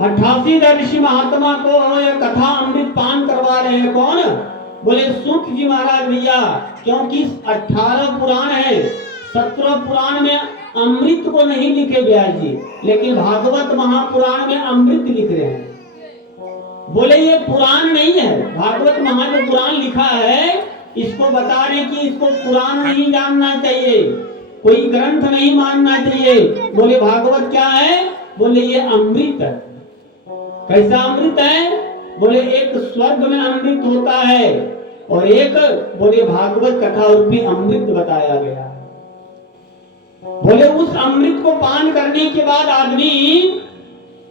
88 ऋषि महात्मा को यह कथा अमृत पान करवा रहे हैं। कौन? बोले सूत जी महाराज भैया। क्योंकि 18 पुराण है, 17 पुराण में अमृत को नहीं लिखे व्यास जी, लेकिन भागवत महापुराण में अमृत लिख रहे हैं। बोले ये पुराण नहीं है, भागवत महा जो पुराण लिखा है इसको बता रहे कि इसको पुराण नहीं जानना चाहिए, कोई ग्रंथ नहीं मानना चाहिए। बोले भागवत क्या है? बोले ये अमृत है। कैसा अमृत है? बोले एक स्वर्ग में अमृत होता है और एक बोले भागवत कथा रूपी अमृत बताया गया। बोले उस अमृत को पान करने के बाद आदमी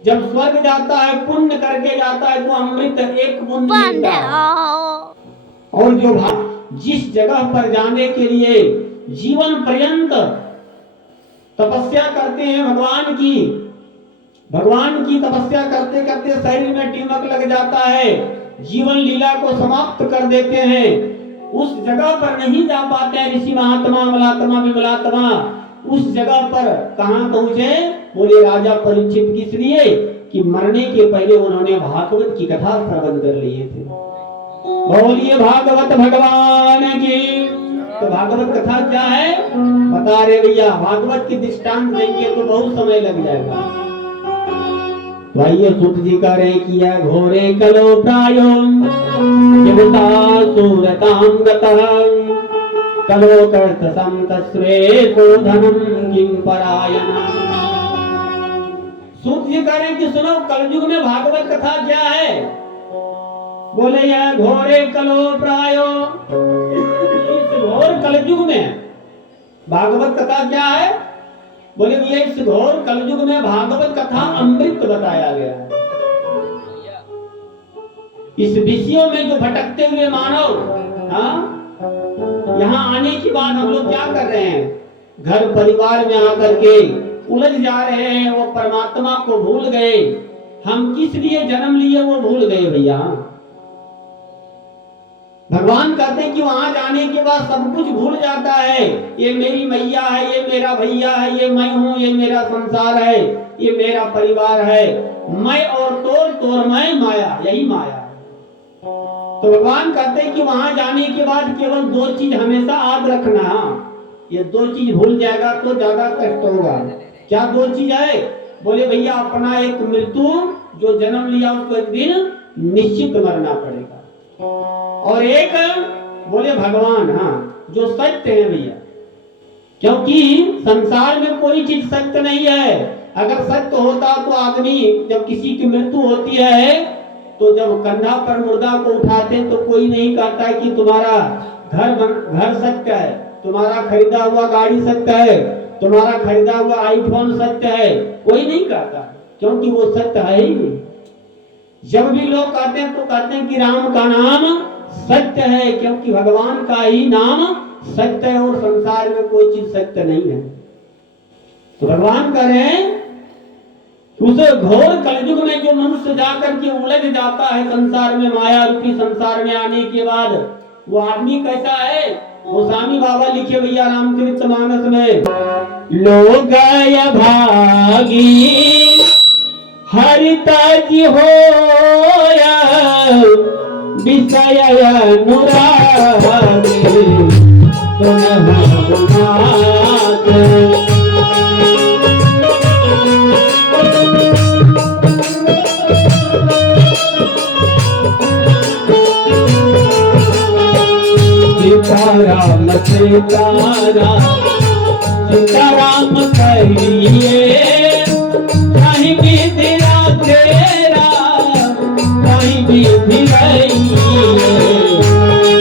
जब स्वर्ग जाता है, पुण्य करके जाता है, तो अमृत एक बूंद मिलता है। और जो जिस जगह पर जाने के लिए जीवन पर्यंत तपस्या करते हैं भगवान की तपस्या करते करते शरीर में टीमक लग जाता है, जीवन लीला को समाप्त कर देते हैं, उस जगह पर नहीं जा पाते हैं ऋषि महात्मा मलात्मा विमलात्मा। उस जगह पर कहां पहुंचे? बोले राजा परीक्षित। किस लिए? कि मरने के पहले उन्होंने भागवत की कथा श्रवण कर लिए थे। बोलिए भागवत भगवान की। तो भागवत कथा क्या है बता रहे भैया। भागवत की दृष्टांत देंगे तो बहुत समय लग जाएगा। भाइयों सुत जी का रे किया घोरे कलो प्रायो सूरताम गतः कलो कर्त संतस्वे धनम किम परायण। सूत जी कह रहे कि सुनो कलयुग में भागवत कथा क्या है? बोले यह घोरे कलो प्रायो। इस घोर कलयुग में भागवत कथा क्या है? बोले ये इस घोर कलयुग में भागवत कथा अमृत बताया गया है। इस विषयों में जो भटकते हुए मानव यहाँ आने के बाद हम लोग क्या कर रहे हैं? घर परिवार में आकर के उलझ जा रहे हैं, वो परमात्मा को भूल गए। हम किस लिए जन्म लिए वो भूल गए भैया। भगवान कहते हैं कि वहां जाने के बाद सब कुछ भूल जाता है। ये मेरी मैया है, ये मेरा भैया है, ये मैं हूँ, ये मेरा संसार है, ये मेरा परिवार है। मैं और तोर मैं माया, यही माया है। तो भगवान कहते हैं कि वहां जाने के बाद केवल 2 चीज हमेशा याद रखना। ये 2 चीज भूल जाएगा तो ज्यादा कष्ट होगा। क्या 2 चीज है? बोले भैया अपना एक मृत्यु, जो जन्म लिया उसको एक दिन निश्चित मरना पड़ेगा। और एक बोले भगवान, जो सत्य है भैया। क्योंकि संसार में कोई चीज सत्य नहीं है। अगर सत्य होता तो आदमी जब किसी की मृत्यु होती है तो जब कंधा पर मुर्दा को उठाते तो कोई नहीं कहता कि तुम्हारा घर सत्य है, तुम्हारा खरीदा हुआ गाड़ी सत्य है, तुम्हारा खरीदा हुआ आईफोन सत्य है। कोई नहीं कहता, क्योंकि वो सत्य है ही नहीं। जब भी लोग कहते हैं तो कहते हैं कि राम का नाम सत्य है, क्योंकि भगवान का ही नाम सत्य है और संसार में कोई चीज सत्य नहीं है। तो भगवान कह रहे हैं उस घोर कलयुग में जो मनुष्य जाकर के उलझ जाता है संसार में, माया रूपी संसार में आने के बाद, वो आदमी कैसा है? गोस्वामी बाबा लिखे भैया रामचरितमानस में, लोग भागी हरिता जी होया विषय अनुरागी सुनहु नाथ। सीताराम सीताराम सीताराम कहिए कहीं भी तेरा तेरा कहीं भी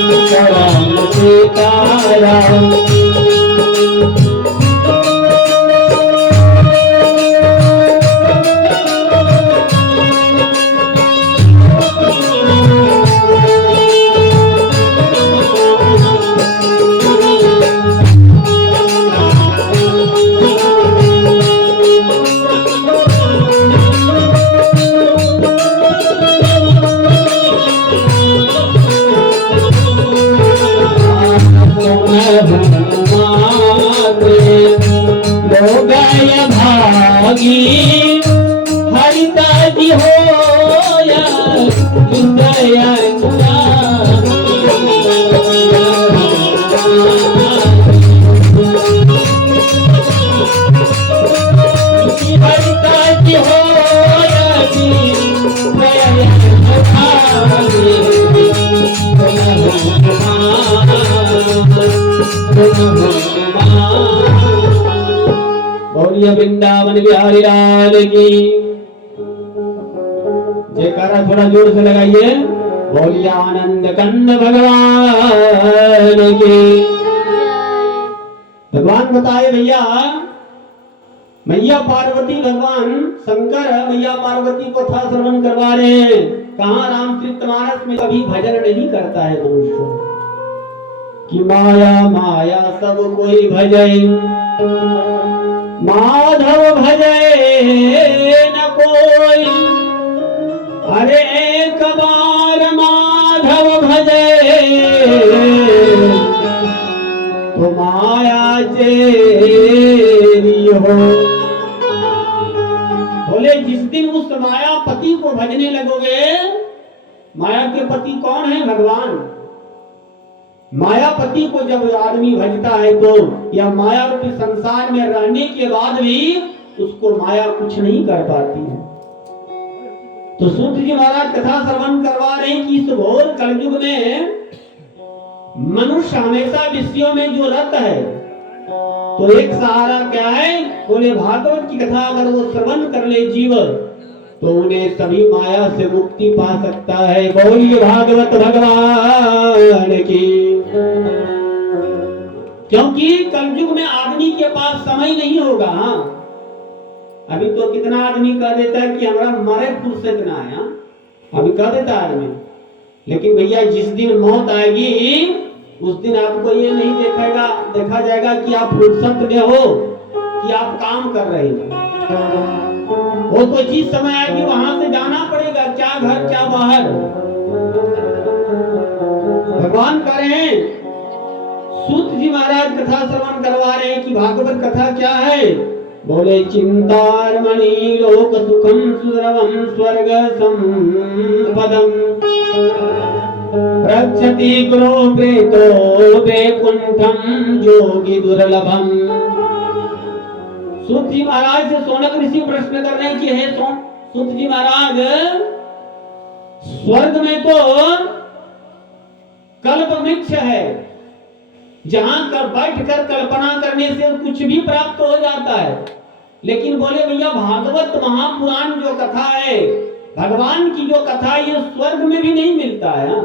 सीताराम सीताराम। की हो या बोलिए वृंदावन बिहारी लाल की जयकारा थोड़ा जोर से लगाइए। बोलिए आनंद कंद भगवान की। भगवान बताए भैया, मैया पार्वती भगवान शंकर मैया पार्वती को था श्रवण करवा रहे हैं। कहा रामचरितमानस में कभी भजन नहीं करता है मनुष्य कि माया माया सब कोई भजे, माधव भजे न कोई। अरे एक बार माधव भजे तो माया चेरी हो। बोले जिस दिन उस मायापति को भजने लगोगे, माया के पति कौन है? भगवान। मायापति को जब आदमी भजता है तो यह माया रूपी संसार में रहने के बाद भी उसको माया कुछ नहीं कर पाती है। तो सूत जी महाराज कथा श्रवण करवा रहे हैं कि इस घोर कलयुग में मनुष्य हमेशा विषयों में जो रत है, तो एक सहारा क्या है? बोले भागवत की कथा अगर वो श्रवण कर ले जीव, तो उन्हें सभी माया से मुक्ति पा सकता है। बोलिए भागवत भगवान की। क्योंकि कलयुग में आदमी के पास समय नहीं होगा। अभी तो कितना आदमी कह देता है कि हमारा मरे फुर्सत ना है, अभी कह देता आदमी। लेकिन भैया जिस दिन मौत आएगी उस दिन आपको ये नहीं देखा जाएगा कि आप फुर्सत में हो कि आप काम कर रहे हो। वो तो जिस समय आएगी वहां से जाना पड़ेगा, क्या घर क्या बाहर। भगवान कह रहे हैं, सूत जी महाराज कथा श्रवण करवा रहे हैं कि भागवत कथा क्या है। बोले चिंतामणि लोक सुखम सुरवम स्वर्ग संपदम रक्षति गुरो प्रेतो वैकुंठम योगी दुर्लभम। सूत जी महाराज से सोनक ऋषि प्रश्न कर रहे हैं कि हे सूत जी महाराज, स्वर्ग में तो कल्प वृक्ष है जहां कर बैठकर कल्पना करने से कुछ भी प्राप्त हो जाता है। लेकिन बोले भैया भागवत महापुराण जो कथा है, भगवान की जो कथा है, ये स्वर्ग में भी नहीं मिलता है।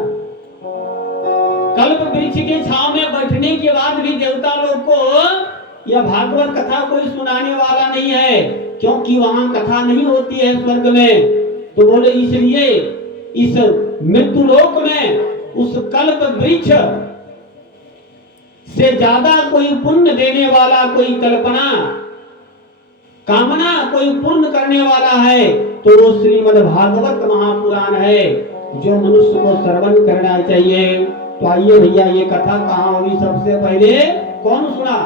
कल्प वृक्ष के छांव में बैठने के बाद भी देवता लोग को यह भागवत कथा कोई सुनाने वाला नहीं है, क्योंकि वहां कथा नहीं होती है स्वर्ग में। तो बोले इसलिए इस मृत्यु लोक में उस कल्प वृक्ष से ज्यादा कोई पुण्य देने वाला, कोई कल्पना कामना कोई पूर्ण करने वाला है तो वो श्रीमद् भागवत महापुराण है, जो मनुष्य को श्रवण करना चाहिए। तो आइए भैया ये कथा कहाँ होगी? सबसे पहले कौन सुना?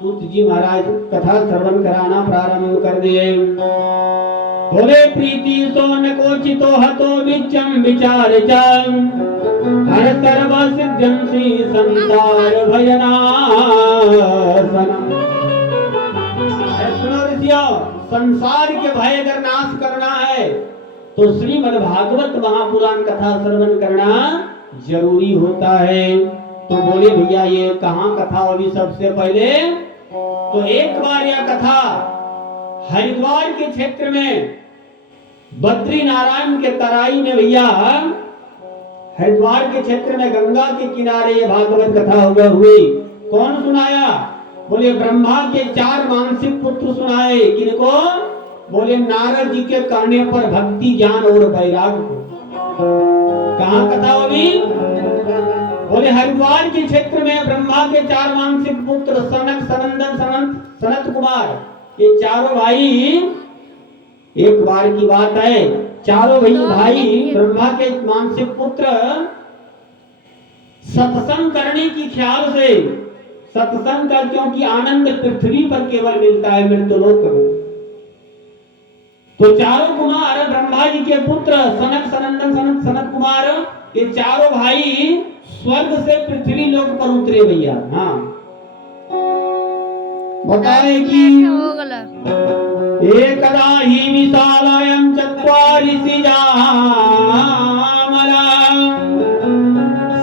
सूत जी महाराज कथा श्रवण कराना प्रारंभ कर दिए। बोले प्रीति सोन को चितो हतो विचम विचार हर सर्व सिद्धं श्री संसार भयनाशनम। सुनो ऋषियों, संसार के भय अगर नाश करना है तो श्रीमद् भागवत महापुराण कथा श्रवण करना जरूरी होता है। तो बोले भैया ये कहाँ कथा होगी? सबसे पहले तो एक बार यह कथा हरिद्वार के क्षेत्र में बद्री नारायण के तराई में, भैया हरिद्वार के क्षेत्र में गंगा के किनारे ये भागवत कथा हुई। कौन सुनाया? बोले ब्रह्मा के 4 मानसिक पुत्र सुनाए। किनको? बोले नारद जी के कहने पर भक्ति ज्ञान और वैराग्य को। कहाँ कथा होगी? बोले हरिद्वार के क्षेत्र में ब्रह्मा के 4 मानसिक पुत्र सनक, सनंदन, सनत कुमार, ये चारों भाई, एक बार की बात है, चारों भाई ब्रह्मा के मानसिक पुत्र सत्संग करने की ख्याल से, सत्संग का क्योंकि आनंद पृथ्वी पर केवल मिलता है मृत्युलोक में, तो चारों कुमार ब्रह्मा के पुत्र सनक सनंदन सनत सनत कुमार, ये चारों भाई स्वर्ग से पृथ्वी लोक पर उतरे भैया। हाँ बताए कि एकदा ही विशालायं